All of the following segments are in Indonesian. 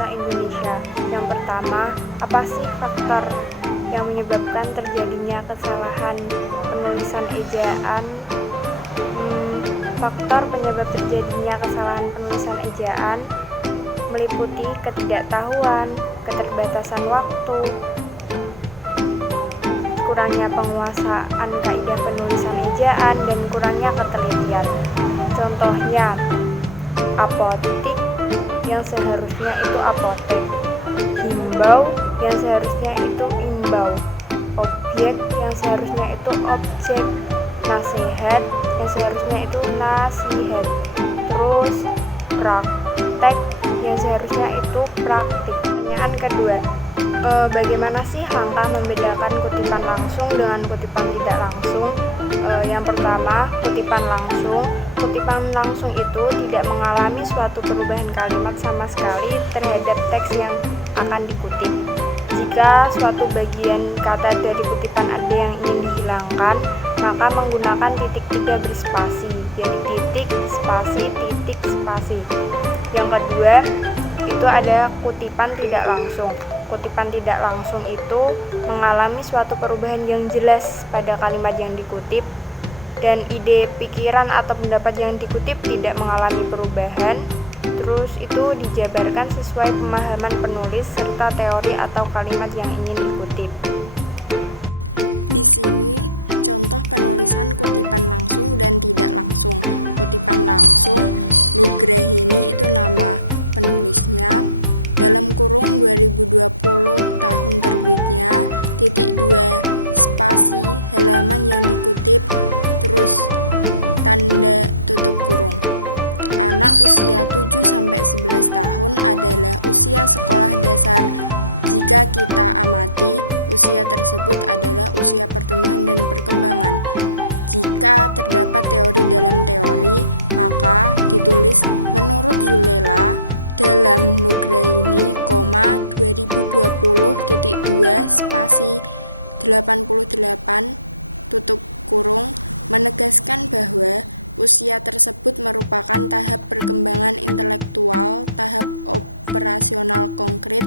bangsa Indonesia. Yang pertama, apa sih faktor yang menyebabkan terjadinya kesalahan penulisan ejaan? Faktor penyebab terjadinya kesalahan penulisan ejaan meliputi ketidaktahuan, keterbatasan waktu, kurangnya penguasaan kaidah penulisan ejaan, dan kurangnya ketelitian. Contohnya, apotik yang seharusnya itu apotek, himbau yang seharusnya itu imbau, objek yang seharusnya itu objek, nasihat yang seharusnya itu nasihat, terus praktek yang seharusnya itu praktik. Pertanyaan kedua, bagaimana sih langkah membedakan kutipan langsung dengan kutipan tidak langsung? Yang pertama, kutipan langsung. Kutipan langsung itu tidak mengalami suatu perubahan kalimat sama sekali terhadap teks yang akan dikutip. Jika suatu bagian kata dari kutipan ada yang ingin dihilangkan, maka menggunakan titik 3 berspasi, jadi titik, spasi, titik, spasi. Yang kedua, itu ada kutipan tidak langsung. Kutipan tidak langsung itu mengalami suatu perubahan yang jelas pada kalimat yang dikutip, dan ide, pikiran, atau pendapat yang dikutip tidak mengalami perubahan. Terus itu dijabarkan sesuai pemahaman penulis serta teori atau kalimat yang ingin dikutip. Di sini contoh penulisan kutipan langsung dan tidak langsung. Kutipan langsung, Nugrahini itu nama penulisnya, dalam kurung 2020 tahun terbitnya, titik 2 spasi halaman yang dikutip, terus tanda tutup kurung. Anak usia 7-11 tahun adalah usia sekolah dasar. Jika kita amati, usia tersebut adalah usia pertumbuhan dan perkembangan. Jika terdapat teori dalam teori, maka ditulis menurut Zulela dalam Nugrahini, 2020.2 spasi 88 tutup kurung menegaskan bahwa usia tersebut merupakan tahap perkembangan intelektual, tahap operasional konkret,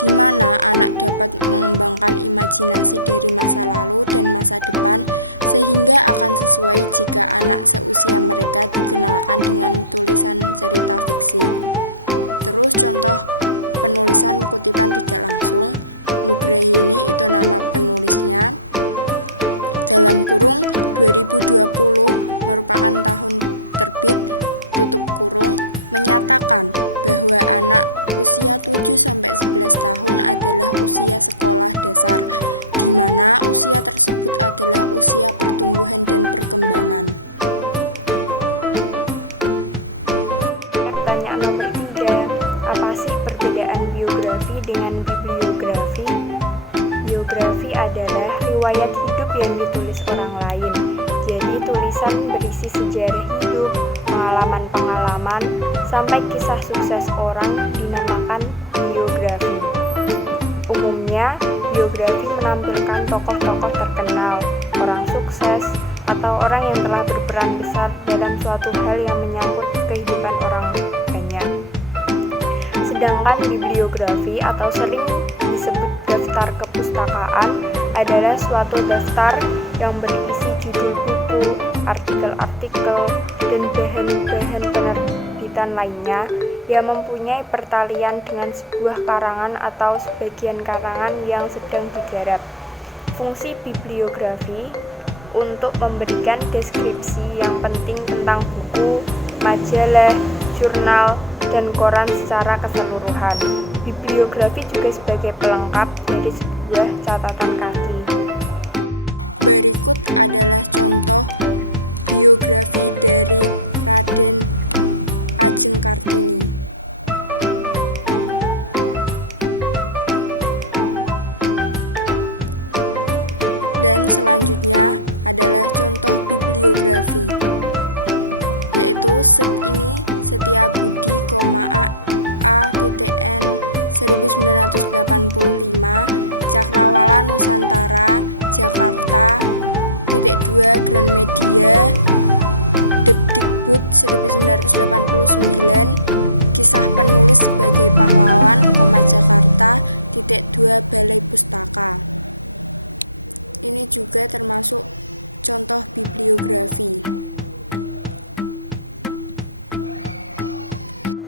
di mana anak dapat mengembangkan imajinasi dari masa lalu dan masa depan, sehingga akan sesuai jika anak seusia mereka dikenalkan dengan tulisan cerita fiksi. Terus contoh penulisan kutipan tidak langsung, Nugrahini itu nama penulisnya, dalam kurung 2020 merupakan tahun terbit, tutup kurung, menyatakan bahwa anak usia 7-11 tahun adalah usia sekolah dasar, di mana usia tersebut adalah usia pertumbuhan dan perkembangan. Pertanyaan nomor 3, apa sih perbedaan biografi dengan bibliografi? Biografi adalah riwayat hidup yang ditulis orang lain. Jadi tulisan berisi sejarah hidup, pengalaman-pengalaman, sampai kisah sukses orang dinamakan biografi. Umumnya, biografi menampilkan tokoh-tokoh terkenal, orang sukses, atau orang yang telah berperan besar dalam suatu hal yang menyangkut kehidupan orang banyak. Sedangkan bibliografi atau sering disebut daftar kepustakaan adalah suatu daftar yang berisi judul buku, artikel-artikel, dan bahan-bahan penerbitan lainnya yang mempunyai pertalian dengan sebuah karangan atau sebagian karangan yang sedang digarap. Fungsi bibliografi untuk memberikan deskripsi yang penting tentang buku, majalah, jurnal, dan koran secara keseluruhan. Bibliografi juga sebagai pelengkap dari sebuah catatan kaki. Berikut adalah contoh biografi dari Raden Ajeng Kartini. Dan selanjutnya adalah contoh bibliografi, yaitu ini Setiabudi, A.N. 1985, Cakrawala Nusantara, Jakarta, 2 Gramedia, Depdikbud tersebut 1989, kisah penulis sebagai pahlawan, Jakarta, -2 Balai Pustaka. Ini juga termasuk contoh bibliografi.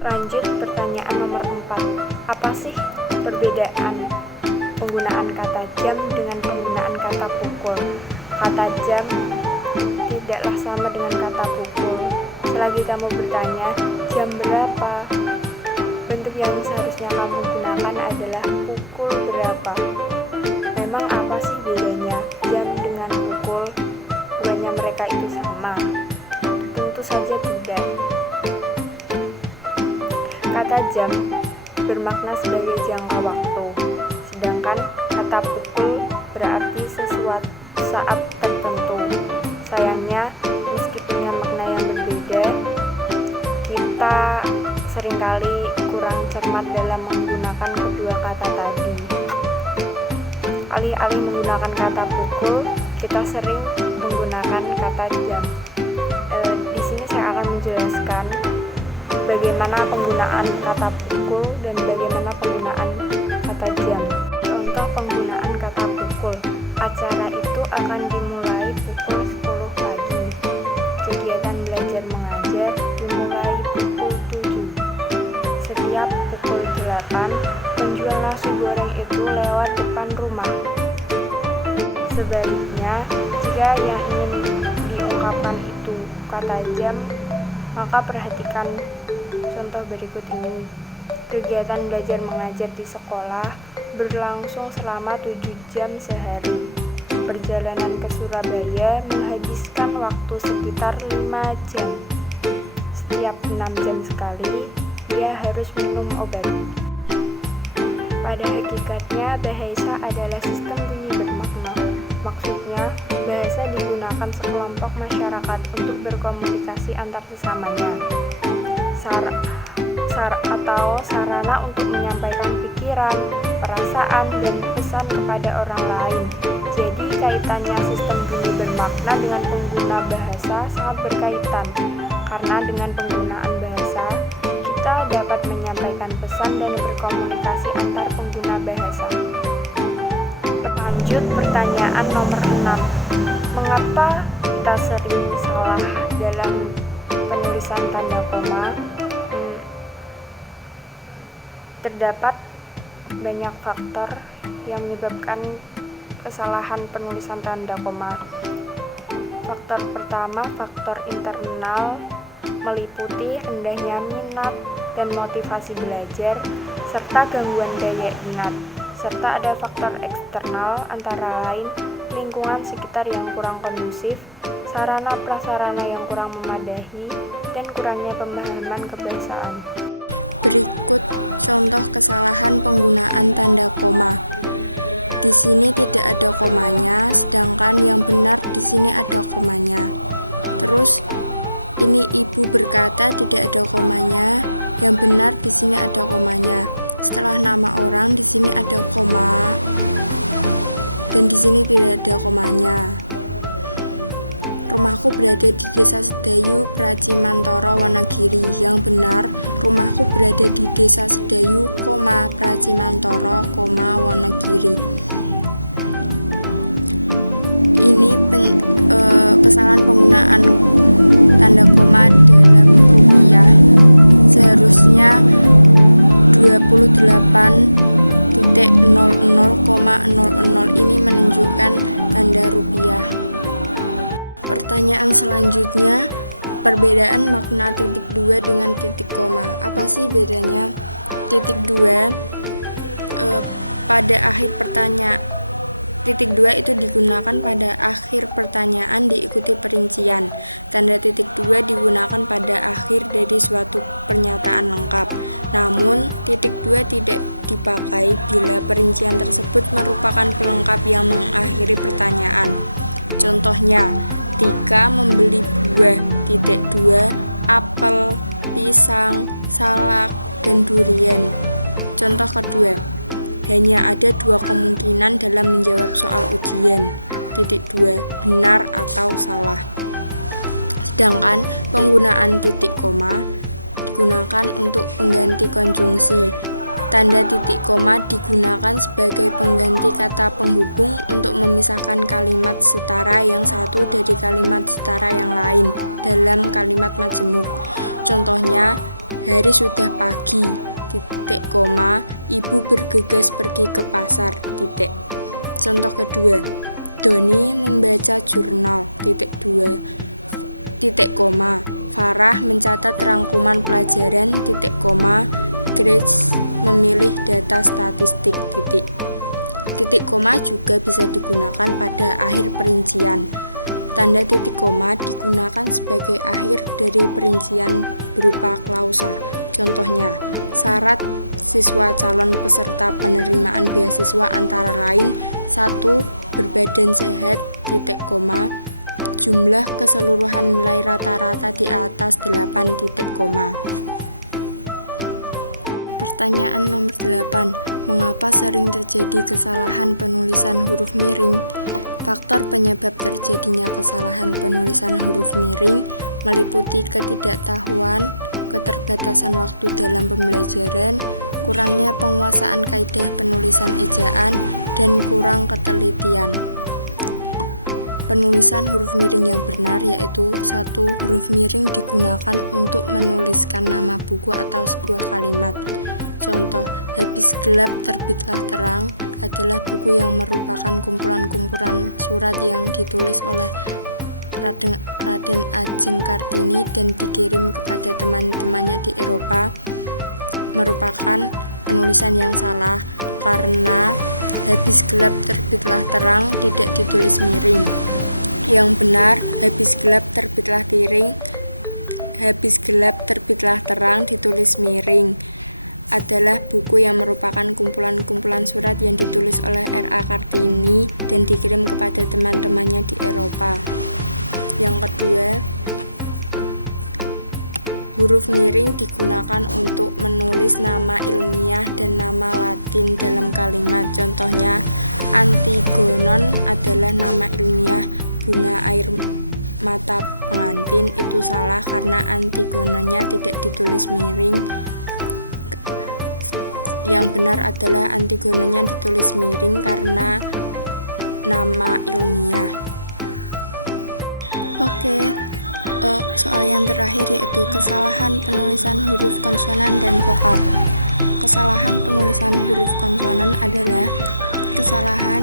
Lanjut pertanyaan nomor 4. Apa sih perbedaan penggunaan kata jam dengan penggunaan kata pukul? Kata jam tidaklah sama dengan kata pukul. Selagi kamu bertanya, jam berapa? Bentuk yang seharusnya kamu gunakan adalah pukul berapa. Memang apa sih bedanya jam dengan pukul? Bukannya mereka itu sama? Tentu saja tidak. Kata jam bermakna sebagai jangka waktu, sedangkan kata pukul berarti sesuatu saat tertentu. Sayangnya, meski punya makna yang berbeda, kita seringkali kurang cermat dalam menggunakan kedua kata tadi. Alih-alih menggunakan kata pukul, kita sering menggunakan kata jam. Di sini saya akan menjelaskan bagaimana penggunaan kata pukul dan bagaimana penggunaan kata jam. Contoh penggunaan kata pukul. Acara itu akan dimulai pukul 10 pagi. Kegiatan belajar mengajar dimulai pukul 7. Setiap pukul 8, penjual nasi goreng itu lewat depan rumah. Sebaliknya, jika yang ingin diungkapkan itu kata jam, maka perhatikan contoh berikut ini. Kegiatan belajar mengajar di sekolah berlangsung selama 7 jam sehari. Perjalanan ke Surabaya menghabiskan waktu sekitar 5 jam. Setiap 6 jam sekali, dia harus minum obat. Pada hakikatnya, bahasa adalah sistem bunyi bermakna. Maksudnya, bahasa digunakan sekelompok masyarakat untuk berkomunikasi antar sesamanya. Atau sarana untuk menyampaikan pikiran, perasaan, dan pesan kepada orang lain. Jadi kaitannya sistem bunyi bermakna dengan pengguna bahasa sangat berkaitan, karena dengan penggunaan bahasa kita dapat menyampaikan pesan dan berkomunikasi antar pengguna bahasa. Lanjut pertanyaan nomor 6. Mengapa kita sering salah dalam penulisan tanda koma? Terdapat banyak faktor yang menyebabkan kesalahan penulisan tanda koma. Faktor pertama, faktor internal, meliputi rendahnya minat dan motivasi belajar, serta gangguan daya ingat. Serta ada faktor eksternal, antara lain lingkungan sekitar yang kurang kondusif, sarana prasarana yang kurang memadai, dan kurangnya pemahaman kebahasaan. Berikut contoh kesalahan penggunaan tanda koma. Di sini tidak ada komanya, sedangkan yang benar di sini ada komanya. Terus ini ibu berkata tidak ada komanya, yang benar di sini ada komanya. Setelah nama orang di sini ada koma dan di sini tidak ada komanya. Rumahku berada di Desa Sedayu, Pracimantoro, Wonogiri. Yang benar, rumahku berada di Desa Sedayu, Pracimantoro, Wonogiri. Ini kesalahan penggunaan tanda koma dalam rupiah. Seharusnya 28.00,00 ini menunjukkan tanda rupiah. Pertanyaan selanjutnya, perbedaan makna titik 2 dengan titik koma. Apa sih bedanya? Titik 2 pada akhir pertanyaan. Titik 2 itu digunakan pada akhir pertanyaan diikuti perincian. Tanda titik 2 digunakan pada akhir dari suatu pernyataan lengkap. Namun, titik 2 tidak dipakai bila perincian tersebut merupakan pelengkap yang mengakhiri pertanyaan. Contohnya, Tika membeli buah, titik 2, apel, pisang, salak, dan durian. Contoh kedua, hanya ada 2 kemungkinan dalam menjawab soal ujian, titik 2, benar atau salah. Sedangkan penggunaan titik koma digunakan untuk pengganti konjungsi. Tanda titik koma digunakan sebagai pengganti kata penghubung untuk memisahkan kalimat setara yang satu dari kalimat setara yang lain dalam kalimat majemuk. Contohnya, hari sudah pagi, titik koma, ibu bergegas pergi ke pasar, titik. Contoh kedua, Doni membaca jurnal, titik 2, titik koma, Farah mencatat rangkuman pelajaran, titik koma, Grace memilih data statistik, titik. Titik koma juga bisa digunakan pada akhir perincian. Tanda titik koma digunakan sebagai akhir dari perincian berupa klausa. Contohnya, syarat siswa calon peserta penerimaan beasiswa antara lain: 1. Berbadan sehat, titik koma, jumlah keseluruhan nilai rata-rata di atas 8, titik koma. Pertanyaan nomor 8. Mengapa sering terjadi kesalahan penulisan huruf miring? Faktor penyebab terjadinya kesalahan penulisan huruf miring meliputi ketidaktahuan, keterbatasan waktu dalam pembelajaran, kurangnya penguasaan kaidah penulisan ejaan, dan kurang ketelitian. Penulisan huruf miring yang benar yaitu: 1. Huruf miring digunakan untuk menuliskan nama buku atau sebuah kalimat. Contoh, habis gelap terbitlah terang adalah buku yang merupakan kumpulan-kumpulan surat yang ditulis oleh Raden Ajeng Kartini dan dikirim kepada teman-temannya di Eropa. Merupakan penulisan yang salah karena habis gelap terbitlah terang tidak ditulis miring. Yang benar, habis gelap terbitlah terang ditulis miring adalah buku yang merupakan kumpulan-kumpulan surat yang ditulis oleh R.A. Kartini dan dikirim kepada teman-temannya di Eropa. Yang kedua, huruf miring digunakan untuk menulis nama ilmiah dan nama Latin dalam kalimat. Contohnya, Antigonon adalah nama ilmiah bunga air mata pengantin. Itu salah karena Antigononnya tidak ditulis miring. Yang benar adalah Antigononnya ditulis miring karena nama ilmiah. Oke, soal yang terakhir yaitu kesalahan penulisan huruf konsonan dan vokal. Kesalahan penulisan huruf konsonan adalah kesalahan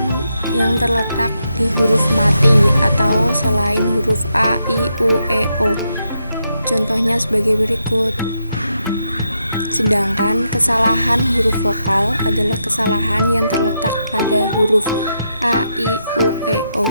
yang terletak di huruf mati atau selain huruf A, I, U, E, O. Contohnya sebagai berikut. Sedangkan kesalahan huruf vokal adalah kesalahan yang terletak pada huruf A, I, U, E, O.